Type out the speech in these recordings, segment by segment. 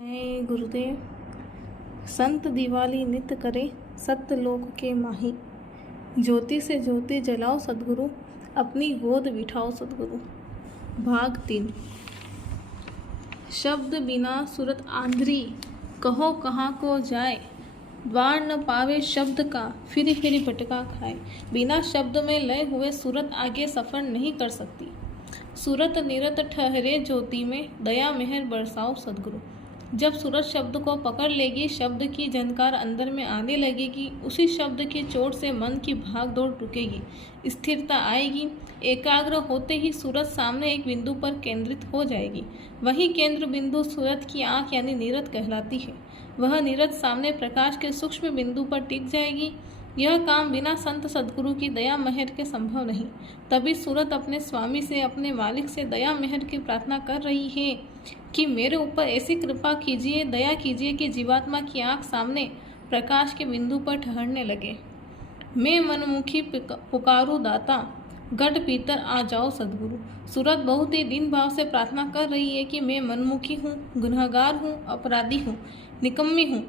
जय गुरुदेव। संत दिवाली नित्य करे, सत्य लोक के माही। ज्योति से ज्योति जलाओ सद्गुरु, अपनी गोद बिठाओ सद्गुरु। भाग 3। शब्द बिना सूरत आंध्री, कहो कहाँ को जाए। द्वार न पावे शब्द का, फिरी फिरी भटका खाए। बिना शब्द में लय हुए सूरत आगे सफर नहीं कर सकती। सूरत निरत ठहरे ज्योति में, दया मेहर बरसाओ सद्गुरु। जब सूरत शब्द को पकड़ लेगी, शब्द की झनकार अंदर में आने लगेगी, उसी शब्द की चोट से मन की भाग दौड़ रुकेगी, स्थिरता आएगी। एकाग्र होते ही सूरत सामने एक बिंदु पर केंद्रित हो जाएगी। वही केंद्र बिंदु सूरत की आंख यानी नीरत कहलाती है। वह नीरत सामने प्रकाश के सूक्ष्म बिंदु पर टिक जाएगी। यह काम बिना संत सद्गुरु की दया मेहर के संभव नहीं। तभी सूरत अपने स्वामी से, अपने मालिक से दया मेहर की प्रार्थना कर रही है कि मेरे ऊपर ऐसी कृपा कीजिए, दया कीजिए कि जीवात्मा की आंख सामने प्रकाश के बिंदु पर ठहरने लगे। मैं मनमुखी पुकारू दाता, गढ़ भीतर आ जाओ सद्गुरु। सूरत बहुत ही दीन भाव से प्रार्थना कर रही है कि मैं मनमुखी हूँ, गुनहगार हूँ, अपराधी हूँ, निकम्मी हूँ,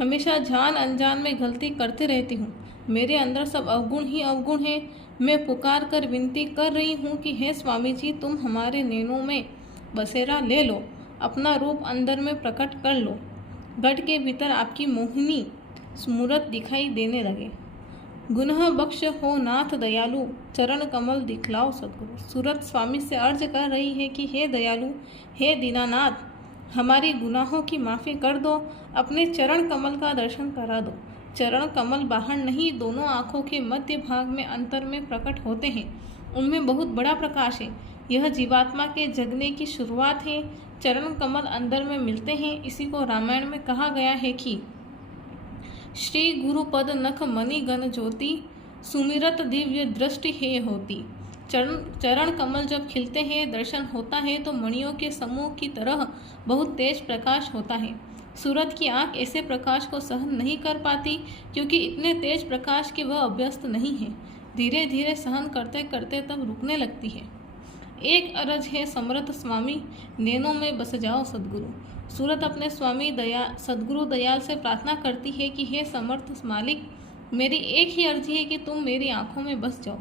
हमेशा जान अनजान में गलती करते रहती हूँ। मेरे अंदर सब अवगुण ही अवगुण है। मैं पुकार कर विनती कर रही हूँ कि हे स्वामी जी, तुम हमारे नैनों में बसेरा ले लो, अपना रूप अंदर में प्रकट कर लो। गढ़ के भीतर आपकी मोहिनी मूरत दिखाई देने लगे। गुनह बख्श हो नाथ दयालु, चरण कमल दिखलाओ सद्गुरु। सूरत स्वामी से अर्ज कर रही है कि हे दयालु, हे दीनानाथ, हमारी गुनाहों की माफ़ी कर दो, अपने चरण कमल का दर्शन करा दो। चरण कमल बाहर नहीं, दोनों आँखों के मध्य भाग में अंतर में प्रकट होते हैं। उनमें बहुत बड़ा प्रकाश है। यह जीवात्मा के जगने की शुरुआत है। चरण कमल अंदर में मिलते हैं। इसी को रामायण में कहा गया है कि श्री गुरुपद नख मणि गण ज्योति, सुमिरत दिव्य दृष्टि है होती। चरण कमल जब खिलते हैं, दर्शन होता है तो मणियों के समूह की तरह बहुत तेज प्रकाश होता है। सूरत की आंख ऐसे प्रकाश को सहन नहीं कर पाती, क्योंकि इतने तेज प्रकाश की वह अभ्यस्त नहीं है। धीरे धीरे सहन करते करते तब रुकने लगती है। एक अरज है समर्थ स्वामी, नैनों में बस जाओ सद्गुरु। सूरत अपने स्वामी सद्गुरु दयाल से प्रार्थना करती है कि हे समर्थ मालिक, मेरी एक ही अर्जी है कि तुम मेरी आंखों में बस जाओ।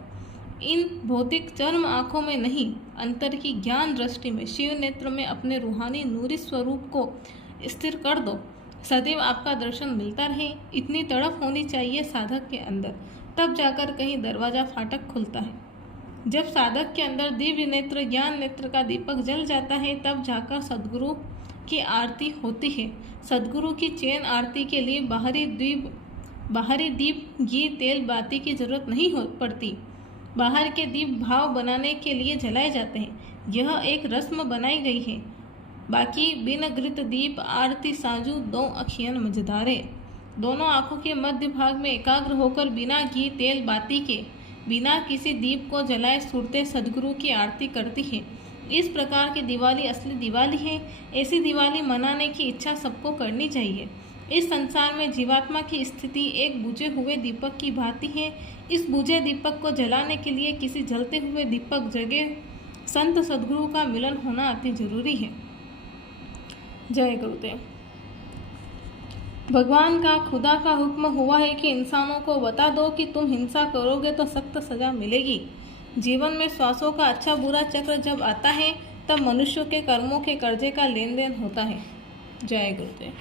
इन भौतिक चर्म आंखों में नहीं, अंतर की ज्ञान दृष्टि में, शिव नेत्र में अपने रूहानी नूरी स्वरूप को स्थिर कर दो। सदैव आपका दर्शन मिलता रहे, इतनी तड़प होनी चाहिए साधक के अंदर, तब जाकर कहीं दरवाजा फाटक खुलता है। जब साधक के अंदर दिव्य नेत्र, ज्ञान नेत्र का दीपक जल जाता है, तब जाकर सद्गुरु की आरती होती है। सद्गुरु की चैन आरती के लिए बाहरी दीप, घी, तेल, बाती की जरूरत नहीं पड़ती। बाहर के दीप भाव बनाने के लिए जलाए जाते हैं। यह एक रस्म बनाई गई है। बाकी बिन घृत दीप आरती साजू, दो अखियन मझधारे। दोनों आंखों के मध्य भाग में एकाग्र होकर बिना घी, तेल, बाती के, बिना किसी दीप को जलाए सूरतें सद्गुरु की आरती करती है। इस प्रकार की दिवाली असली दिवाली है। ऐसी दिवाली मनाने की इच्छा सबको करनी चाहिए। इस संसार में जीवात्मा की स्थिति एक बुझे हुए दीपक की भांति है। इस बुझे दीपक को जलाने के लिए किसी जलते हुए दीपक जगह संत सद्गुरु का मिलन होना अति जरूरी है। जय गुरुदेव। भगवान का, खुदा का हुक्म हुआ है कि इंसानों को बता दो कि तुम हिंसा करोगे तो सख्त सजा मिलेगी। जीवन में श्वासों का अच्छा बुरा चक्र जब आता है, तब मनुष्यों के कर्मों के कर्जे का लेन देन होता है। जय गुरुदेव।